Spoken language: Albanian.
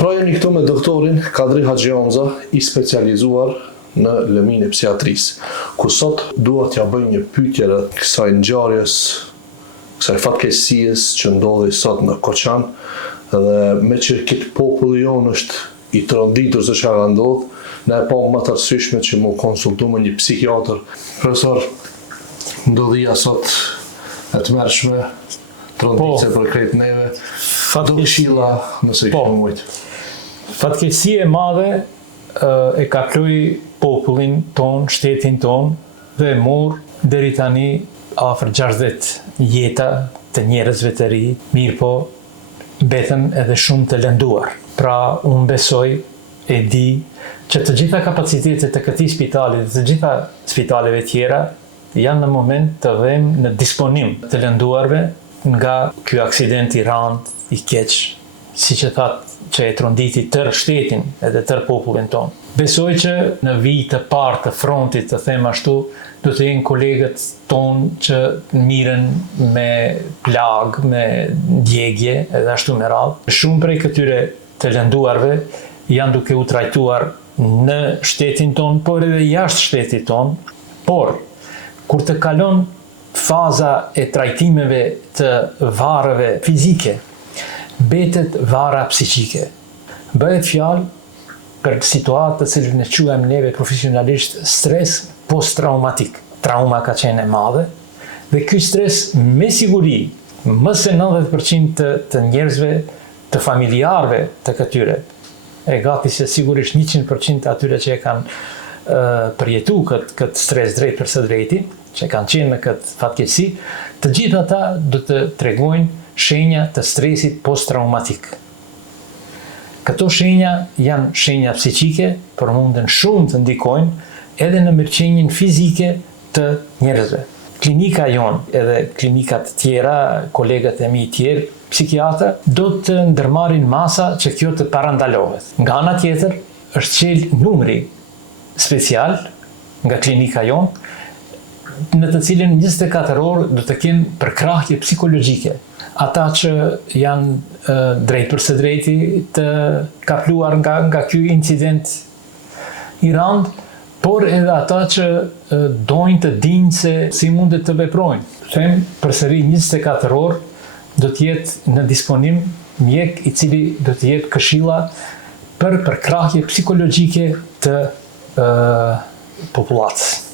Pra jemi këtu me doktorin Kadri Haxhihamza, i specializuar në lëmin e psikiatrisë, ku sot dua t'ja bëj një pyetje rreth kësaj ngjarjes, kësaj fatkeqësisë që ndodhi sot në Koçan, dhe me që këtë populli jonë është i tronditur se çka ka ndodhur, ne e pam më të rëndësishme që mu konsultu me një psikiatër. Profesor, ndodhia sot e tmerrshme, tronditse për krejt neve, do këshilla nëse i mujt. Fatkeqësia e madhe e ka ploj popullin ton, shtetin ton, dhe mor deri tani afër 60 jeta të njerëzve të ri, mirë po mbeten edhe shumë të lënduar. Pra unë besoj, e di, që të gjitha kapacitetet të këtij spitali dhe të gjitha spitaleve tjera janë në moment të dhenë në disponim të lënduarve nga ky aksident i rand, i keq, si që thatë që e tronditi tërë shtetin edhe tërë popullin tonë. Besoj që në vijë të parë të frontit, të them ashtu, do të jenë kolegët tonë që miren me plagë, me djegje edhe ashtu me radhë. Shumë prej këtyre të lënduarve janë duke u trajtuar në shtetin tonë, por edhe jashtë shtetit tonë, por kur të kalon faza e trajtimeve të varreve fizike, betet vara psiqike. Bëhet fjalë për situatë të cilën e quajmë neve profesionalisht stres post-traumatik. Trauma ka qenë e madhe dhe ky stres me siguri më se 90% të njerëzve, të familjarëve të këtyre, e gati se sigurisht 100% atyre që e kanë përjetu këtë stres drejt për së drejti, që kanë qenë në këtë fatkeqësi, të gjithë ata do të tregojnë shenja të stresit post-traumatik. Këto shenja janë shenja psiqike, por munden shumë të ndikojnë edhe në mirëqenjen fizike të njerëzve. Klinika jonë edhe klinikat tjera, kolegët e mi tjerë, psikiatrë, do të ndërmarrin masa që kjo të parandalohet. Nga ana tjetër, është qel numri special nga klinika jonë, në të cilin 24 orë do të kenë përkrahje psikologjike. Ata që janë drejt për së drejti të kapluar nga ky incident i rand, por edhe ata që dojnë të dinë se si mundet të veprojnë. Them përsëri 24 orë do të jetë në disponim mjek i cili do të jetë këshilla për përkrahje psikologjike të popullatës.